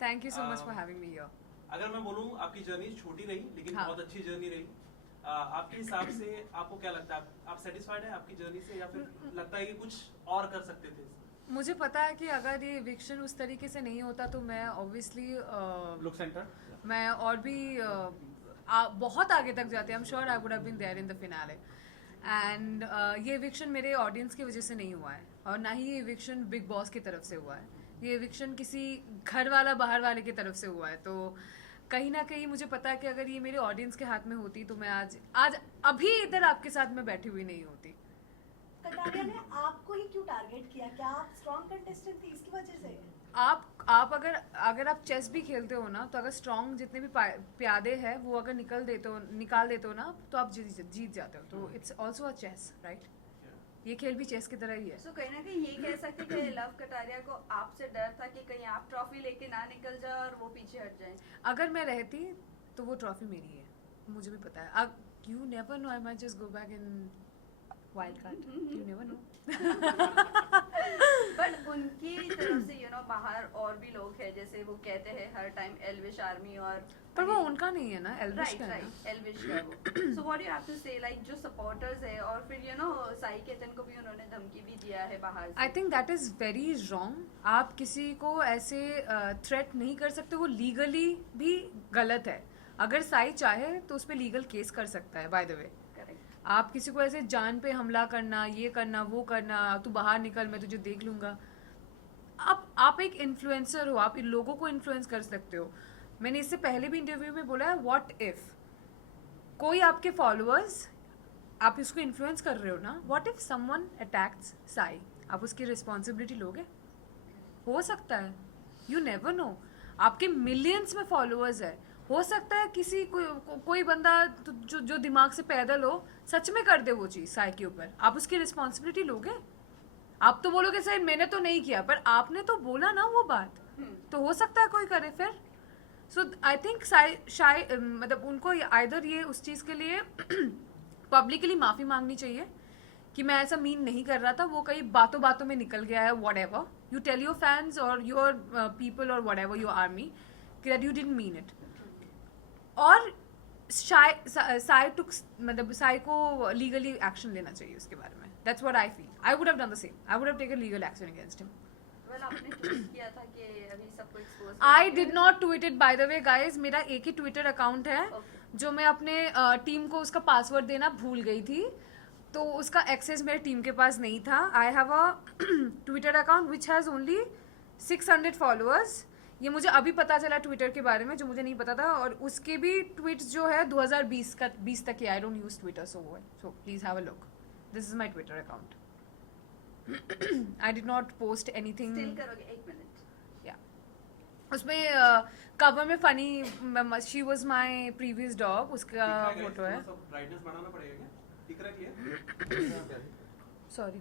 Thank you so much for having me here. अगर मैं बोलूँ आपकी जर्नी छोटी रही लेकिन हाँ। बहुत अच्छी जर्नी रही। आपके हिसाब से आपको क्या लगता है, आप सेटिस्फाइड है आपकी जर्नी से या फिर लगता है कि कुछ और कर सकते थे? मुझे पता है कि अगर ये इविक्शन उस तरीके से नहीं होता तो मैं ऑब्वियसली लुक सेंटर। मैं और भी बहुत आगे तक जाती। I am sure I would have been there in the finale. And ये इविक्शन मेरे ऑडियंस की वजह से नहीं हुआ है और ना ही ये इविक्शन बिग बॉस की तरफ से हुआ है। ये इविक्शन किसी घर वाला बाहर वाले की तरफ से हुआ है। तो कहीं ना कहीं मुझे पता है कि अगर ये मेरे ऑडियंस के हाथ में होती तो मैं आज आज अभी इधर आपके साथ में बैठी हुई नहीं होती। कटारिया ने आपको ही क्यों टारगेट किया? क्या आप स्ट्रॉन्ग कंटेस्टेंट थी इसकी वजह से? आप अगर आप चेस भी खेलते हो ना तो अगर स्ट्रॉन्ग जितने भी प्यादे हैं वो अगर निकाल देते हो ना तो आप जीत जाते हो। तो it's also a chase, right? ये खेल भी चेस की तरह ही है। सो कहीं ना कहीं ये कह सकते कि लव कटारिया को आपसे डर था कि कहीं आप ट्रॉफी लेके ना निकल जाए और वो पीछे हट जाए। अगर मैं रहती तो वो ट्रॉफी मेरी है, मुझे भी पता है। अब you never know, I might just go back in wild card, you never know. But उनकी तरफ से बाहर और भी लोग हैं, जैसे वो कहते हैं हर टाइम एल्विश आर्मी और पर वो उनका नहीं है ना, एल्विश का है ना। एल्विश का वो। So what you have to say, like जो सपोर्टर्स है और फिर साई केतन को भी उन्होंने धमकी भी दिया है बाहर से। I think that is very wrong. आप किसी को ऐसे थ्रेट नहीं कर सकते, वो लीगली भी गलत है। अगर साई चाहे तो उस पर लीगल केस कर सकता है, बाय द वे। आप किसी को ऐसे जान पे हमला करना, ये करना, वो करना, तू बाहर निकल मैं तुझे देख लूंगा। आप एक इन्फ्लुएंसर हो, आप इन लोगों को इन्फ्लुएंस कर सकते हो। मैंने इससे पहले भी इंटरव्यू में बोला है, व्हाट इफ कोई आपके फॉलोअर्स, आप इसको इन्फ्लुएंस कर रहे हो ना, what if someone attacks Sai, आप उसकी रिस्पॉन्सिबिलिटी लोगे? हो सकता है, यू नेवर नो। आपके मिलियंस में फॉलोअर्स है, हो सकता है किसी कोई बंदा जो दिमाग से पैदल हो सच में कर दे वो चीज़ साई के ऊपर, आप उसकी रिस्पॉन्सिबिलिटी लोगे? आप तो बोलोगे सर मैंने तो नहीं किया, पर आपने तो बोला ना वो बात, तो हो सकता है कोई करे फिर। सो आई थिंक मतलब उनको आइदर ये उस चीज़ के लिए पब्लिकली माफ़ी मांगनी चाहिए कि मैं ऐसा मीन नहीं कर रहा था, वो कई बातों बातों में निकल गया है, whatever you tell your fans और योर पीपल और whatever your army that you didn't mean it. और साई मतलब साई को लीगली एक्शन लेना चाहिए उसके बारे में। That's what I feel. I would have done the same, I would have taken legal action against him. Well आपने ट्वीट किया था कि अभी सबको expose I did not tweet it, bye the way guys. मेरा एक ही ट्विटर अकाउंट है जो मैं अपने टीम को उसका पासवर्ड देना भूल गई थी, तो उसका एक्सेस मेरे टीम के पास नहीं था। I have a Twitter account which has only 600 followers. ये मुझे अभी पता चला ट्विटर के बारे में, जो मुझे नहीं पता था। और उसके भी ट्वीट्स जो है 2020 तक के। I don't use Twitter so please have a look, this is my Twitter account. I did not post anything. Still करोगे? एक मिनट। या उसमें कवर में funny she was my previous dog, उसका फोटो है। ब्राइटनेस बढ़ाना पड़ेगा क्या? दिख रहा है? Sorry,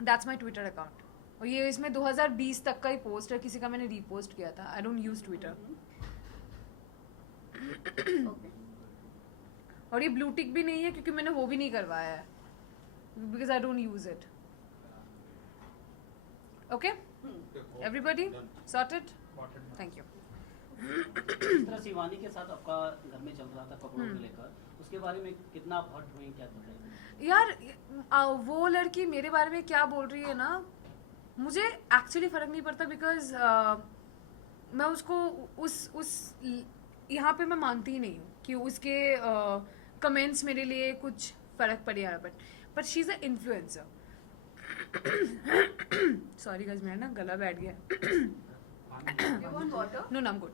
that's my Twitter account. और ये इसमें 2020 तक का ही पोस्ट है, किसी का मैंने रीपोस्ट किया था। I don't use Twitter. और ये ब्लू टिक भी नहीं है क्योंकि मैंने वो भी नहीं करवाया है, because I don't use it. Okay everybody sorted? Thank you. जिस तरह शिवानी के साथ आपका घर में चल रहा था कपड़ों को लेकर, उसके बारे में कितना आप हर्ट हुई, क्या बताइए? यार वो लड़की मेरे बारे में क्या बोल रही है ना, मुझे एक्चुअली फ़र्क नहीं पड़ता। बिकॉज मैं उसको उस यहाँ पे मैं मानती ही नहीं हूँ कि उसके कमेंट्स मेरे लिए कुछ फ़र्क पड़े यार। But she is a influencer. Sorry guys, मेरा ना गला बैठ गया। You want water? नो नाम गुड।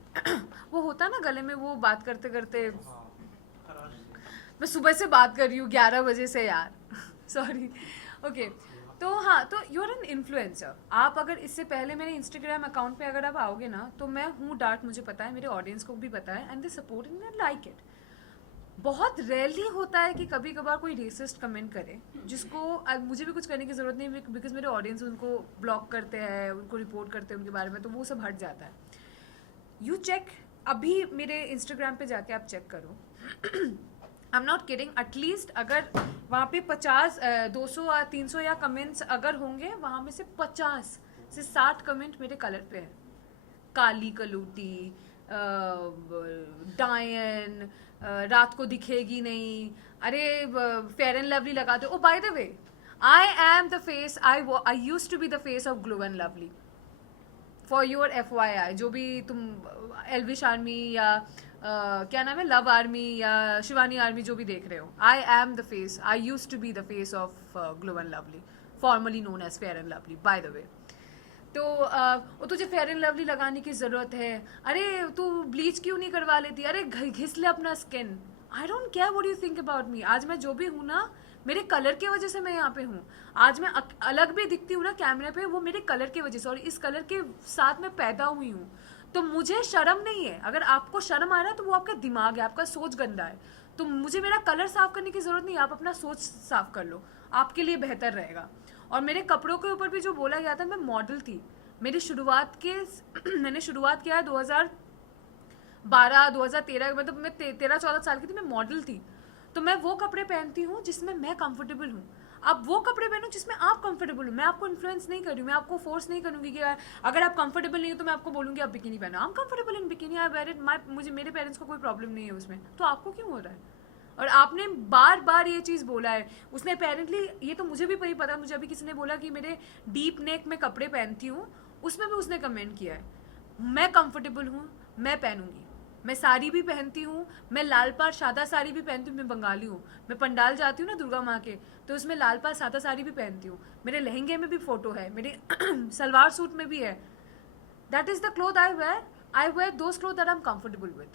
वो होता है ना गले में, वो बात करते करते मैं सुबह से बात कर रही हूँ 11 बजे से यार। सॉरी। ओके, तो हाँ, तो यू आर एन इन्फ्लुएंसर। आप अगर इससे पहले मेरे इंस्टाग्राम अकाउंट पे अगर आप आओगे ना, तो मैं हूँ डार्क, मुझे पता है, मेरे ऑडियंस को भी पता है, and they support and like it. बहुत रेयरली होता है कि कभी कभार कोई रेसिस्ट कमेंट करे जिसको मुझे भी कुछ करने की ज़रूरत नहीं, बिकॉज मेरे ऑडियंस उनको ब्लॉक करते हैं, उनको रिपोर्ट करते हैं उनके बारे में, तो वो सब हट जाता है। यू चेक, अभी मेरे इंस्टाग्राम पे जाके आप चेक करो। I am not kidding, at least अगर वहाँ पे 50 200 या 300 या कमेंट्स अगर होंगे, वहाँ में से 50 से 60 कमेंट मेरे कलर पे हैं। काली कलूटी, डायन, रात को दिखेगी नहीं, अरे फेयर एंड लवली लगा दो. Oh by the way, I am the face, I use to be the face of glow and lovely. For your FYI, जो भी तुम एल्विश आर्मी या क्या नाम है, लव आर्मी या शिवानी आर्मी जो भी देख रहे हो, I am the face, I use to be the face of glow and Lovely, formerly known as Fair and Lovely by the way. तो तुझे फेयर एंड लवली लगाने की ज़रूरत है, अरे तू ब्लीच क्यों नहीं करवा लेती, अरे घिस ले अपना skin. I don't care what you think about me. आज मैं जो भी हूँ ना, मेरे कलर की वजह से मैं यहाँ पे हूँ. आज मैं अलग भी दिखती हूँ ना कैमरे पे, वो मेरे कलर की वजह से, और इस कलर के साथ मैं पैदा हुई हूँ. तो मुझे शर्म नहीं है. अगर आपको शर्म आ रहा है तो वो आपका दिमाग है, आपका सोच गंदा है. तो मुझे मेरा कलर साफ करने की ज़रूरत नहीं है, आप अपना सोच साफ कर लो, आपके लिए बेहतर रहेगा. और मेरे कपड़ों के ऊपर भी जो बोला गया था, मैं मॉडल थी. मेरी शुरुआत के मैंने शुरुआत किया है 2012 2013, मतलब मैं 13-14 साल की थी, मैं मॉडल थी. तो मैं वो कपड़े पहनती हूँ जिसमें मैं कंफर्टेबल हूँ. आप वो कपड़े पहनो जिसमें आप कंफर्टेबल हो. मैं आपको इन्फ्लुएंस नहीं कर रही हूँ, मैं आपको फोर्स नहीं करूँगी कि अगर आप कंफर्टेबल नहीं हो तो मैं आपको बोलूँगी आप बिकिनी पहनो. I am comfortable in bikini, I wear it. मुझे, मेरे पेरेंट्स को कोई प्रॉब्लम नहीं है उसमें, तो आपको क्यों हो रहा है? और आपने बार बार ये चीज़ बोला है. उसने अपेरेंटली, ये तो मुझे भी पता, मुझे अभी किसी ने बोला कि मेरे डीप नेक में कपड़े पहनती हूँ, उसमें भी उसने कमेंट किया है. मैं कंफर्टेबल हूँ, मैं पहनूंगी. मैं साड़ी भी पहनती हूँ, मैं लाल पाड़ सादा साड़ी भी पहनती हूँ. मैं बंगाली हूँ, मैं पंडाल जाती हूँ ना दुर्गा माँ के, तो उसमें लाल पाड़ सादा साड़ी भी पहनती हूँ. मेरे लहंगे में भी फोटो है, मेरे सलवार सूट में भी है. That is the cloth I wear those cloth that I am comfortable with.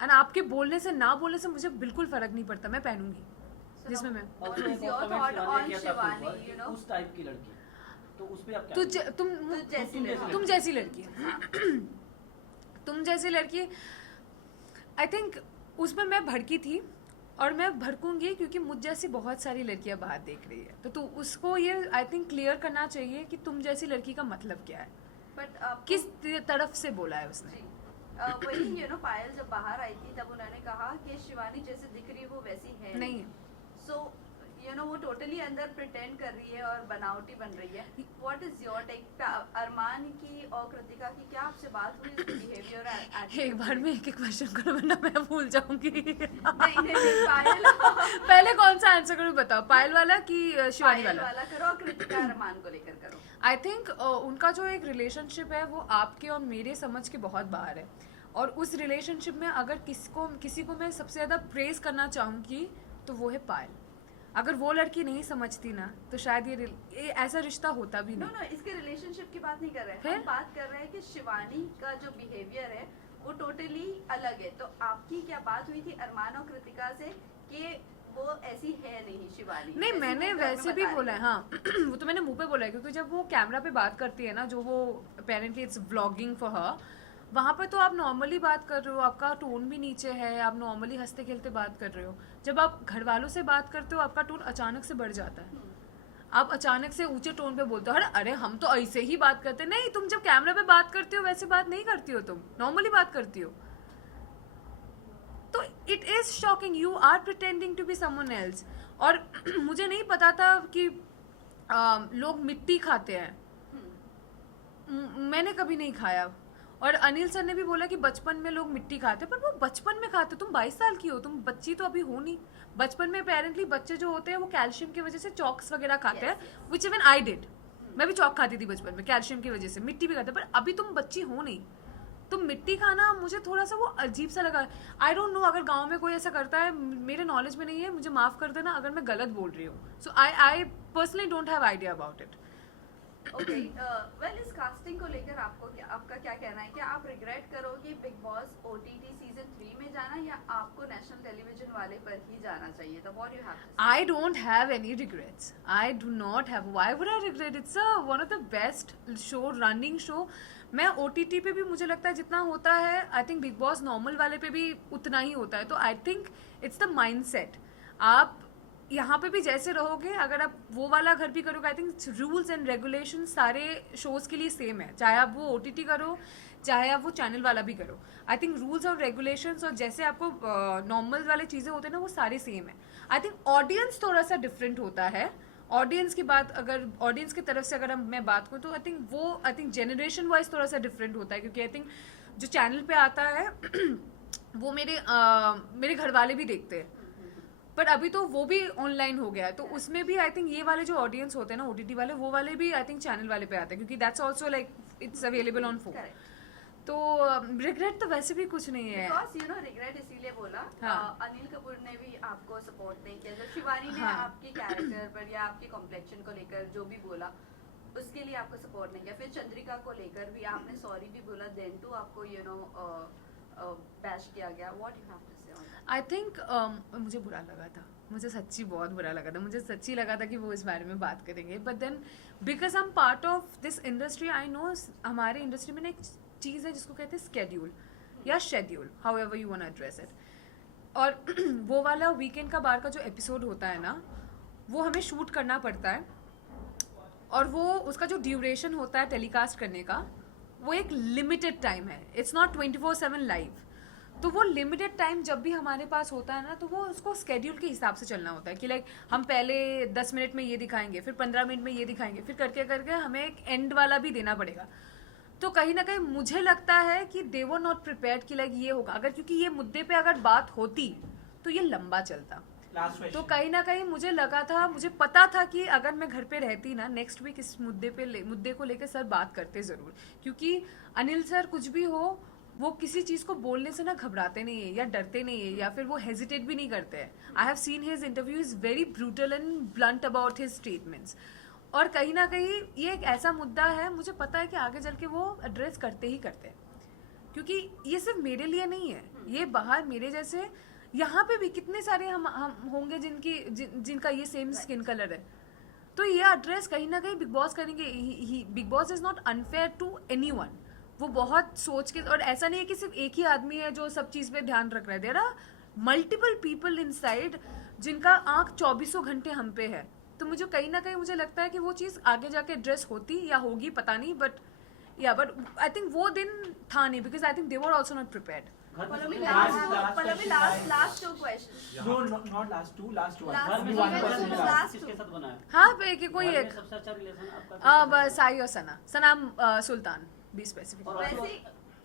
And आपके बोलने से ना बोलने से मुझे बिल्कुल फर्क नहीं पड़ता, मैं पहनूंगी जिसमें मैं. What is your thought on Shivani, you know? उस टाइप की लड़की, तो उस पे आप क्या तुम जैसी लड़की तुम जैसी लड़की, आई थिंक उसमें मैं भड़की थी और मैं भड़कूंगी क्योंकि मुझ जैसी बहुत सारी लड़कियां बाहर देख रही है. तो उसको ये आई थिंक क्लियर करना चाहिए कि तुम जैसी लड़की का मतलब क्या है, बट किस तरफ से बोला है उसने. वही यू नो पायल जब बाहर आई थी तब उन्होंने कहा कि शिवानी जैसे दिख रही है वो वैसी है नहीं है. सो यू नो वो टोटली अंदर प्रिटेंड कर रही है और बनावटी बन रही है. What is your take? Arman की और कृतिका की क्या आपसे बात हुई उसके बिहेवियर और एक बार में एक क्वेश्चन करो वरना मैं भूल जाऊंगी. नहीं पायल पहले कौन सा आंसर करूं बताओ, पायल वाला कि शिवानी पायल वाला? वाला करो और कृतिका अरमान को लेकर करो. आई थिंक उनका जो एक रिलेशनशिप है वो आपके और मेरे समझ के बहुत बाहर है. और उस रिलेशनशिप में अगर किसी को मैं सबसे ज़्यादा प्रेज करना चाहूँगी तो वो है पायल. अगर वो लड़की नहीं समझती ना तो शायद ये ऐसा रिश्ता होता भी नो नहीं. इसके रिलेशनशिप की बात नहीं कर रहे हैं, फिर? हम बात कर रहे हैं कि शिवानी का जो बिहेवियर है वो टोटली अलग है. तो आपकी क्या बात हुई थी अरमान और कृतिका से कि वो ऐसी है नहीं शिवानी? नहीं, जैसे मैंने वो घर में वैसे भी बता बोला है. रही हाँ वो तो मैंने मुंह पे बोला है क्योंकि जब वो कैमरा पे बात करती है ना, जो वो apparently it's vlogging for her, वहाँ पर तो आप नॉर्मली बात कर रहे हो, आपका टोन भी नीचे है, आप नॉर्मली हंसते खेलते बात कर रहे हो. जब आप घर वालों से बात करते हो आपका टोन अचानक से बढ़ जाता है, आप अचानक से ऊंचे टोन पे बोलते हो. अरे हम तो ऐसे ही बात करते हैं. नहीं, तुम जब कैमरा पे बात करते हो वैसे बात नहीं करती हो, तुम नॉर्मली बात करती हो. तो it is shocking, you are pretending to be someone else. और मुझे नहीं पता था कि लोग मिट्टी खाते हैं. मैंने कभी नहीं खाया. और अनिल सर ने भी बोला कि बचपन में लोग मिट्टी खाते हैं, पर वो बचपन में खाते. तुम 22 साल की हो, तुम बच्ची तो अभी हो नहीं. बचपन में अपेरेंटली बच्चे जो होते हैं वो कैल्शियम की वजह से चॉक्स वगैरह खाते हैं, विच इवन आई डिड. मैं भी चॉक खाती थी बचपन में कैल्शियम की वजह से, मिट्टी भी खाते. पर अभी तुम बच्ची हो नहीं, तुम मिट्टी खाना मुझे थोड़ा सा वो अजीब सा लगा. आई डोंट नो अगर गांव में कोई ऐसा करता है, मेरे नॉलेज में नहीं है, मुझे माफ कर देना अगर मैं गलत बोल रही हूँ. So I personally don't have idea about it. Okay well इस कास्टिंग को लेकर आपका क्या कहना है? क्या आप रिग्रेट करोगे बिग बॉस OTT सीजन 3 में जाना या आपको नेशनल टेलीविजन वाले पर ही जाना चाहिए था? व्हाट यू हैव टू से? I don't have any regrets. I do not have. Why would I regret? It's one of the best show, running show. मैं OTT पे भी मुझे लगता है जितना होता है, I think big boss normal वाले पे भी उतना ही होता है. तो I think it's the mindset. आप यहाँ पे भी जैसे रहोगे, अगर आप वो वाला घर भी करोगे, I think rules and regulation सारे शोज़ के लिए सेम है, चाहे आप वो OTT करो चाहे आप वो चैनल वाला भी करो. आई थिंक रूल्स और रेगुलेशंस और जैसे आपको नॉर्मल वाले चीज़ें होते हैं ना, वो सारे सेम है. आई थिंक ऑडियंस थोड़ा सा डिफरेंट होता है ऑडियंस की बात, अगर ऑडियंस की तरफ से अगर मैं बात करूँ तो आई थिंक जनरेशन वाइज थोड़ा सा डिफरेंट होता है, क्योंकि आई थिंक जो चैनल पे आता है वो मेरे घर वाले भी देखते हैं, पर अभी तो वो भी ऑनलाइन हो गया है, तो उसमें भी आई थिंक ये वाले जो ऑडियंस होते हैं ना OTT वाले, वो वाले भी आई थिंक चैनल वाले पे आते हैं, क्योंकि that's also like it's available on phone. Correct. तो रिग्रेट तो वैसे भी कुछ नहीं है। Because you know regret इसीलिए बोला, हाँ। अनिल कपूर ने भी आपको सपोर्ट नहीं किया, जब शिवानी ने हाँ। आपकी कैरेक्टर पर या आपके कॉम्प्लेक्शन को लेकर जो भी बोला उसके लिए आपको सपोर्ट नहीं किया, फिर चंद्रिका को लेकर भी आपने सॉरी भी बोला, देन टू आपको बैश किया गया। What you have to say on that? I think मुझे बुरा लगा था, मुझे सच्ची बहुत बुरा लगा था, मुझे सच्ची लगा था कि वो इस बारे में बात करेंगे, but then because I am part of this industry, I know हमारे इंडस्ट्री में ना एक चीज़ है जिसको कहते हैं स्केड्यूल या schedule, how ever you want address it. और वो वाला वीकेंड का बार का जो एपिसोड होता है ना, वो हमें शूट करना पड़ता है, और वो उसका जो ड्यूरेशन होता है टेलीकास्ट करने का, वो एक लिमिटेड टाइम है, इट्स नॉट 24/7 लाइव। तो वो लिमिटेड टाइम जब भी हमारे पास होता है ना, तो वो उसको स्केड्यूल के हिसाब से चलना होता है कि लाइक हम पहले 10 मिनट में ये दिखाएंगे, फिर 15 मिनट में ये दिखाएंगे, फिर करके करके हमें एक एंड वाला भी देना पड़ेगा। तो कहीं ना कहीं मुझे लगता है कि दे वर नॉट प्रिपेयर्ड कि लाइक ये होगा, अगर क्योंकि ये मुद्दे पे अगर बात होती तो ये लंबा चलता। Last question. तो कहीं ना कहीं मुझे लगा था, मुझे पता था कि अगर मैं घर पे रहती ना, नेक्स्ट वीक इस मुद्दे को लेकर सर बात करते ज़रूर, क्योंकि अनिल सर कुछ भी हो, वो किसी चीज़ को बोलने से ना घबराते नहीं है या डरते नहीं है, या फिर वो हेजिटेट भी नहीं करते हैं। I have seen his interview, is very brutal and blunt about his statements. और कहीं ना कहीं ये एक ऐसा मुद्दा है, मुझे पता है कि आगे चल के वो एड्रेस करते ही करते हैं, क्योंकि ये सिर्फ मेरे लिए नहीं है, ये बाहर मेरे जैसे यहाँ पे भी कितने सारे हम होंगे जिनका ये सेम स्किन कलर है, तो ये एड्रेस कहीं ना कहीं बिग बॉस करेंगे। Bigg Boss is not unfair to anyone, वो बहुत सोच के, और ऐसा नहीं है कि सिर्फ एक ही आदमी है जो सब चीज़ पे ध्यान रख रहा है, there are multiple people inside जिनका आंख 24 घंटे हम पे है। तो मुझे कहीं ना कहीं मुझे लगता है कि वो चीज़ आगे जाके एड्रेस होती या होगी पता नहीं, बट आई थिंक वो दिन था नहीं, because I think they were also not prepared. Last two question. No, not last two, last one. Last घर में Only one सबसे person अच्छा last. last किसके साथ बना है? हाँ कि कोई घर में एक सबसे अच्छा रिलेशन आपका किसके साथ बस है? साई और सना सुल्तान बी स्पेसिफिक। और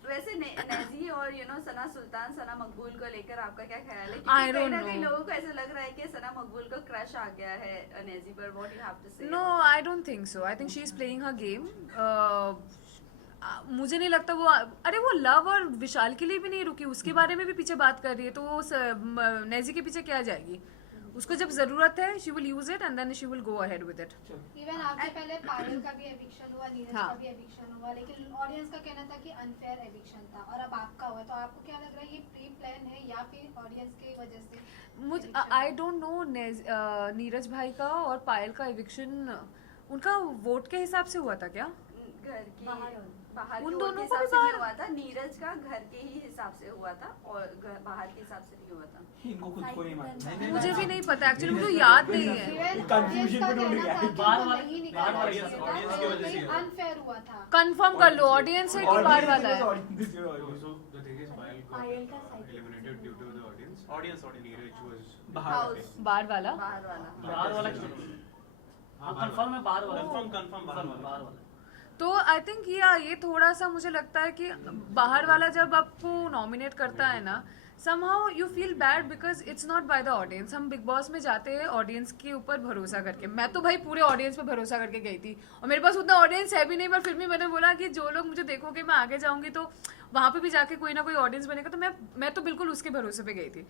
वैसे नेजी और सना सुल्तान, सना मकबूल को लेकर आपका क्या ख्याल है? I क्योंकि don't कहीं ना कहीं know. लोगों को ऐसा लग रहा है कि सना मकबूल को क्रश आ गया है नेजी पर। What you have to say? No, I don't think so, I think she is playing her game. मुझे नहीं लगता वो, अरे वो लव और विशाल के लिए भी नहीं रुकी, उसके बारे में भी पीछे बात कर रही है, तो वो नेजी के पीछे क्या जाएगी? उसको जब जरूरत है she will use it and then she will go ahead with it. Even आपके पहले पायल का भी एविक्शन हुआ, नीरज हाँ। का भी एविक्शन हुआ, लेकिन ऑडियंस का कहना था कि अनफेयर एविक्शन था, और अब आपका हुआ, तो आपको क्या लग रहा है ये प्री प्लान है या फिर ऑडियंस की वजह से? मुझे आई डोंट नो, नीरज भाई का और पायल का एविक्शन उनका वोट के हिसाब से हुआ था क्या? घर की बाहर उन के दोनों वोट को के भी हिसाब से नहीं बाहर- हुआ था, नीरज का घर के ही हिसाब से हुआ था और बाहर के हिसाब से नहीं हुआ था। इनको खुद को नहीं मालूम। मुझे भी नहीं पता एक्चुअली, मुझे याद नहीं है। इवन Confusion ऑडियंस का में ढूंढ कहना गया। था कि बाहर वो वाले- नहीं बाहर निकालना वाले- चाहिए था, audience की वजह से कहीं हुआ। अनफेयर हुआ था। कंफर्म कर लो, ऑडियंस है कि बाहर वाला है? So the thing is, Payal got Payal का side. eliminated due to the audience. Audience. Neeraj was House. बाहर वाला? बाहर वाला। बाहर वाला हाँ कंफर्म है, बाहर वाला Confirm बाहर वाला। बाहर वाला। तो आई थिंक ये थोड़ा सा मुझे लगता है कि बाहर वाला जब आपको नॉमिनेट करता है ना, somehow you feel bad because it's not by the audience। हम बिग बॉस में जाते हैं ऑडियंस के ऊपर भरोसा करके, मैं तो भाई पूरे ऑडियंस पे भरोसा करके गई थी, और मेरे पास उतना ऑडियंस है भी नहीं, पर फिर भी मैंने बोला कि जो लोग मुझे देखोगे मैं आगे जाऊंगी तो वहाँ पे भी जाके कोई ना कोई ऑडियंस बनेगा, तो मैं तो बिल्कुल उसके भरोसे पे गई थी।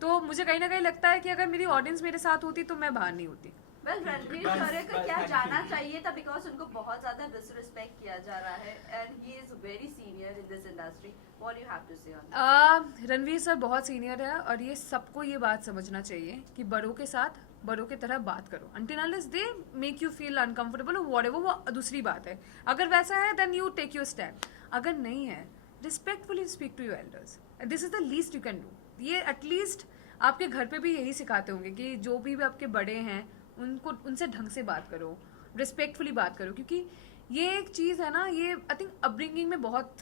तो मुझे कहीं ना कहीं लगता है कि अगर मेरी ऑडियंस मेरे साथ होती तो मैं बाहर नहीं होती। वेल रणवीर शौर्य को क्या जाना चाहिए था, बिकॉज उनको बहुत ज्यादा डिसरिस्पेक्ट किया जा रहा है and he is very senior in this industry. What you have to say on? Ranveer sir बहुत सीनियर है, और ये सबको ये बात समझना चाहिए कि बड़ों के साथ बड़ों की तरह बात करो, until unless they make you feel uncomfortable or whatever, वो दूसरी बात है। अगर वैसा है then you take your stand, अगर नहीं है respectfully speak to your elders, this is the least you can do। ये एटलीस्ट आपके घर पे भी यही सिखाते होंगे कि जो भी आपके बड़े हैं उनसे ढंग से बात करो, रिस्पेक्टफुली बात करो, क्योंकि ये एक चीज़ है ना, ये आई थिंक अपब्रिंगिंग में बहुत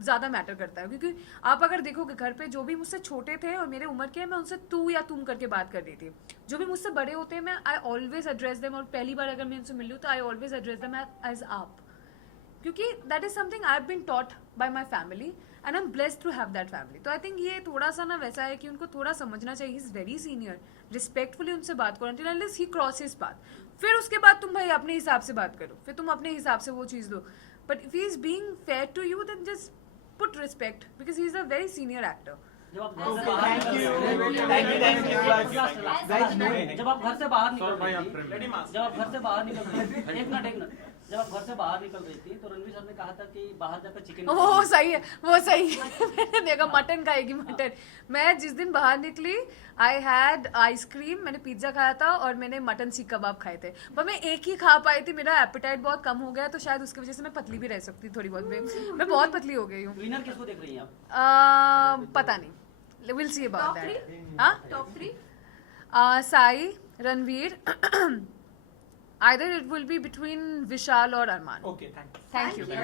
ज़्यादा मैटर करता है, क्योंकि आप अगर देखोगे घर पे जो भी मुझसे छोटे थे और मेरे उम्र के हैं, मैं उनसे तू या तुम करके बात कर रही थी। जो भी मुझसे बड़े होते हैं मैं आई ऑलवेज एड्रेस देम, और पहली बार अगर मैं उनसे मिलूँ तो I always address them as आप, क्योंकि that is something I have been taught by my family and I am blessed to have that family. तो आई थिंक ये थोड़ा सा ना वैसा है कि उनको थोड़ा समझना चाहिए, ही इज वेरी सीनियर, रिस्पेक्टफुली उनसे बात करो until unless he crosses path। फिर उसके बाद तुम भाई अपने हिसाब से बात करो, फिर तुम अपने हिसाब से वो चीज़ दो, but if he is being fair to you then just put respect, because he is a very senior actor. जब आप घर से बाहर जब आप घर से बाहर निकल रही थी, जब आप घर से बाहर निकल रही थी, एक मिनट, जब आप घर से बाहर निकल रही थी तो रणवीर सर ने कहा था कि बाहर जाकर चिकन, वो सही है, वो सही है। मैंने देखा मटन खाएगी मटन। मैं जिस दिन बाहर निकली आई हैड आइसक्रीम, मैंने पिज्जा खाया था और मैंने मटन सीख कबाब खाए थे, पर मैं एक ही खा पाई थी, मेरा एपेटाइट बहुत कम हो गया, तो शायद उसकी वजह से मैं पतली भी रह सकती थोड़ी बहुत। मैं बहुत पतली हो गई हूँ। विनर किसको देख रही हैं आप? पता नहीं, will see about top that. 3 हाँ, top 3 Sai, Ranveer, either it will be between Vishal or Arman. Okay, thank you. Thank you.